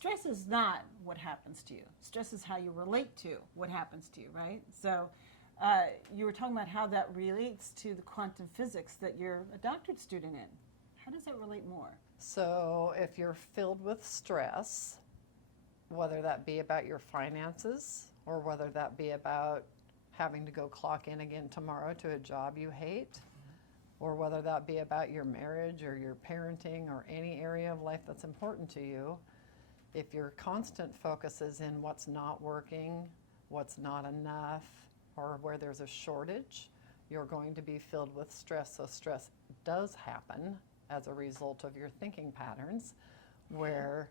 stress is not what happens to you. Stress is how you relate to what happens to you, right? So you were talking about how that relates to the quantum physics that you're a doctorate student in. How does that relate more? So if you're filled with stress, whether that be about your finances or whether that be about having to go clock in again tomorrow to a job you hate, or whether that be about your marriage or your parenting or any area of life that's important to you, if your constant focus is in what's not working, what's not enough, or where there's a shortage, you're going to be filled with stress. So stress does happen as a result of your thinking patterns, where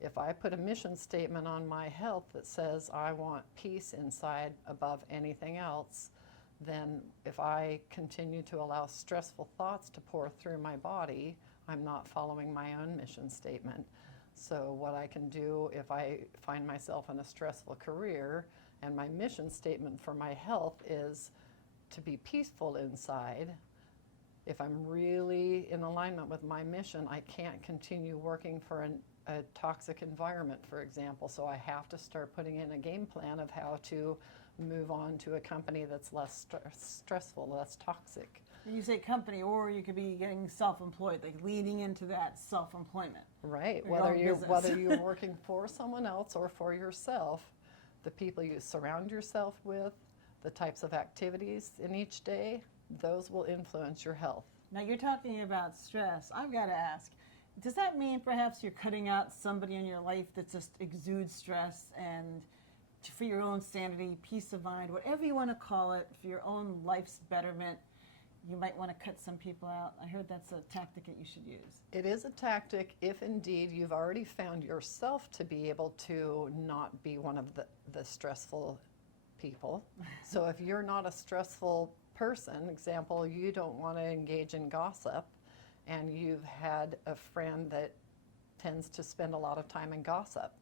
if I put a mission statement on my health that says I want peace inside above anything else, then if I continue to allow stressful thoughts to pour through my body, I'm not following my own mission statement. So what I can do if I find myself in a stressful career and my mission statement for my health is to be peaceful inside, if I'm really in alignment with my mission, I can't continue working for a toxic environment, for example. So I have to start putting in a game plan of how to move on to a company that's less stressful, less toxic. You say company, or you could be getting self-employed, like leading into that self-employment. Right. Whether you're working for someone else or for yourself, the people you surround yourself with, the types of activities in each day, those will influence your health. Now you're talking about stress. I've got to ask, does that mean perhaps you're cutting out somebody in your life that just exudes stress, and for your own sanity, peace of mind, whatever you want to call it, for your own life's betterment, you might want to cut some people out? I heard that's a tactic that you should use. It is a tactic if indeed you've already found yourself to be able to not be one of the stressful people. So if you're not a stressful person, example, you don't want to engage in gossip, and you've had a friend that tends to spend a lot of time in gossip.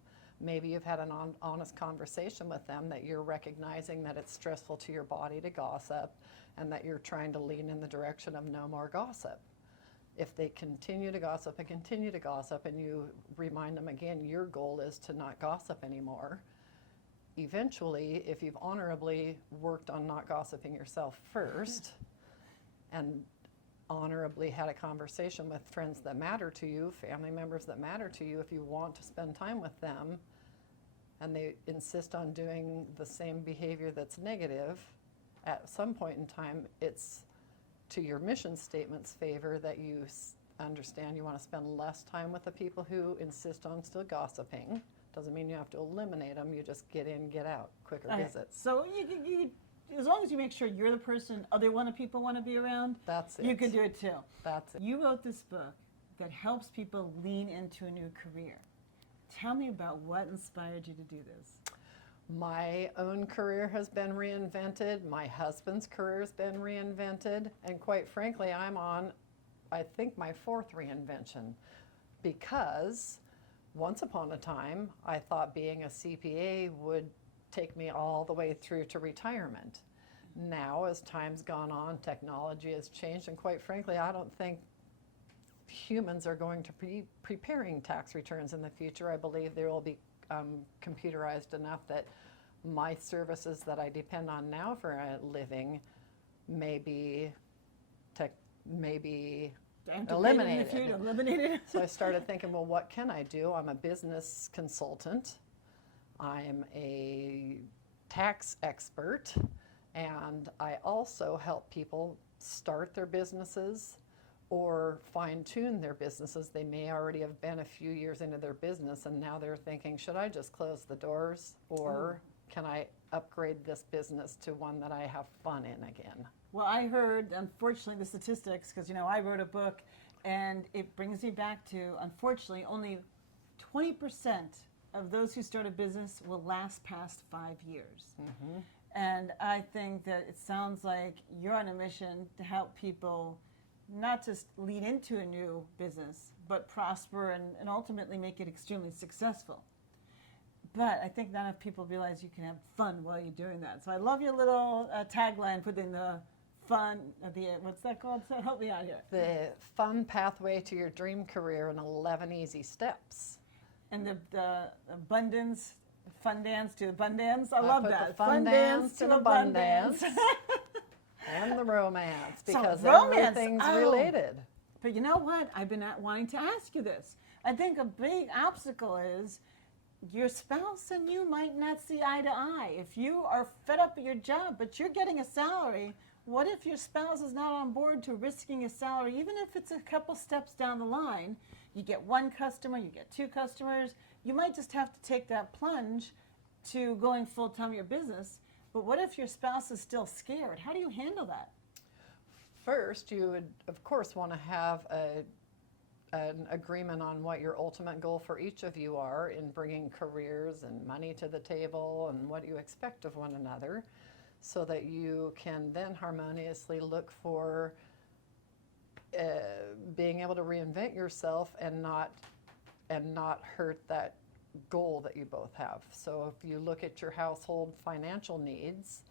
Maybe you've had an honest conversation with them that you're recognizing that it's stressful to your body to gossip, and that you're trying to lean in the direction of no more gossip. If they continue to gossip and continue to gossip, and you remind them again, your goal is to not gossip anymore, eventually, if you've honorably worked on not gossiping yourself first, and honorably had a conversation with friends that matter to you, family members that matter to you, if you want to spend time with them, and they insist on doing the same behavior that's negative, at some point in time, it's to your mission statement's favor that you understand you want to spend less time with the people who insist on still gossiping. Doesn't mean you have to eliminate them, you just get in, get out, quicker visits. So you, as long as you make sure you're the person other people want to be around, that's it. You can do it too. That's it. You wrote this book that helps people lean into a new career. Tell me about what inspired you to do this. My own career has been reinvented. My husband's career has been reinvented. And quite frankly, I'm on, I think, my fourth reinvention, because once upon a time, I thought being a CPA would take me all the way through to retirement. Now, as time's gone on, technology has changed, and quite frankly, I don't think humans are going to be preparing tax returns in the future. I believe there will be computerized enough that my services that I depend on now for a living may be eliminated. So I started thinking, well, what can I do? I'm a business consultant. I'm a tax expert, and I also help people start their businesses or fine-tune their businesses. They may already have been a few years into their business, and now they're thinking, should I just close the doors, or can I upgrade this business to one that I have fun in again? Well, I heard, unfortunately, the statistics, because, I wrote a book, and it brings me back to, unfortunately, only 20% of those who start a business will last past 5 years. Mm-hmm. And I think that it sounds like you're on a mission to help people not just lead into a new business, but prosper and ultimately make it extremely successful. But I think not enough people realize you can have fun while you're doing that. So I love your little tagline, putting the fun, what's that called? So help me out here. The fun pathway to your dream career in 11 easy steps. And the abundance, fun dance to abundance. I love put that. The fun dance to abundance. And the romance, because everything's related. But you know what? I've been wanting to ask you this. I think a big obstacle is your spouse and you might not see eye to eye. If you are fed up with your job, but you're getting a salary, what if your spouse is not on board to risking a salary, even if it's a couple steps down the line? You get one customer, you get two customers. You might just have to take that plunge to going full-time in your business. But what if your spouse is still scared? How do you handle that? First, you would, of course, want to have an agreement on what your ultimate goal for each of you are in bringing careers and money to the table and what you expect of one another, so that you can then harmoniously look for being able to reinvent yourself and not hurt that goal that you both have. So if you look at your household financial needs,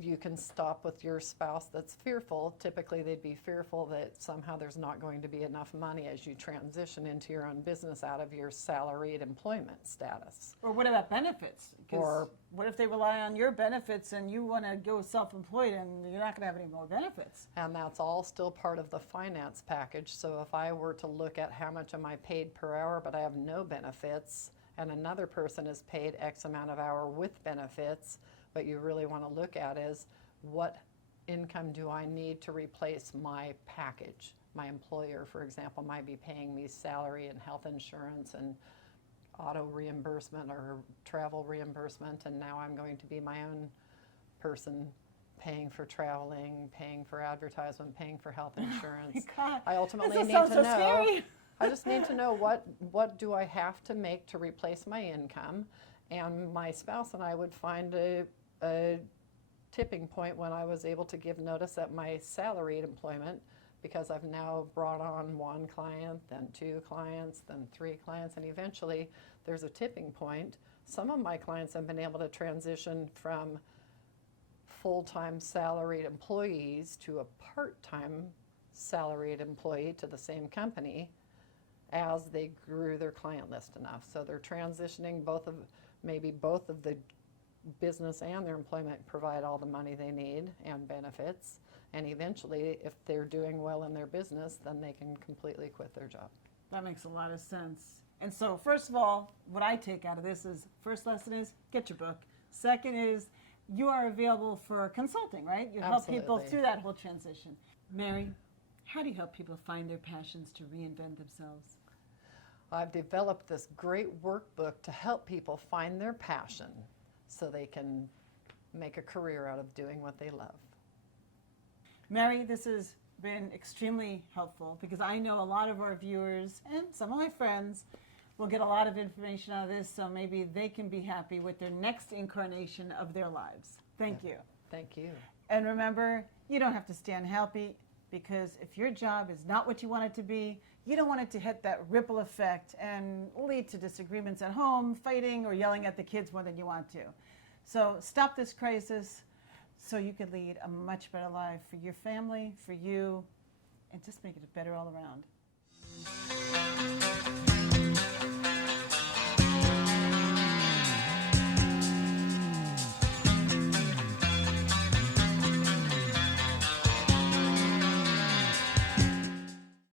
you can stop with your spouse that's fearful. Typically, they'd be fearful that somehow there's not going to be enough money as you transition into your own business out of your salaried employment status. Or what about benefits? Because what if they rely on your benefits and you want to go self-employed and you're not going to have any more benefits? And that's all still part of the finance package. So if I were to look at how much am I paid per hour, but I have no benefits, and another person is paid X amount of hour with benefits, what you really want to look at is what income do I need to replace my package. My employer, for example, might be paying me salary and health insurance and auto reimbursement or travel reimbursement, and now I'm going to be my own person paying for traveling, paying for advertisement, paying for health insurance. Oh my God. I ultimately This need sounds to so know. scary. I just need to know what do I have to make to replace my income, and my spouse and I would find a tipping point when I was able to give notice at my salaried employment, because I've now brought on one client, then two clients, then three clients, and eventually there's a tipping point. Some of my clients have been able to transition from full-time salaried employees to a part-time salaried employee to the same company as they grew their client list enough. So they're transitioning maybe both of the business and their employment provide all the money they need and benefits, and eventually if they're doing well in their business, then they can completely quit their job. That makes a lot of sense. And so first of all, what I take out of this is, first lesson is get your book. Second is you are available for consulting, right? You help people Absolutely. through that whole transition. Mary, how do you help people find their passions to reinvent themselves? I've developed this great workbook to help people find their passion so they can make a career out of doing what they love. Mary, this has been extremely helpful because I know a lot of our viewers and some of my friends will get a lot of information out of this, so maybe they can be happy with their next incarnation of their lives. Thank you. Thank you. And remember, you don't have to stay unhappy, because if your job is not what you want it to be, you don't want it to hit that ripple effect and lead to disagreements at home, fighting, or yelling at the kids more than you want to. So stop this crisis so you can lead a much better life for your family, for you, and just make it better all around.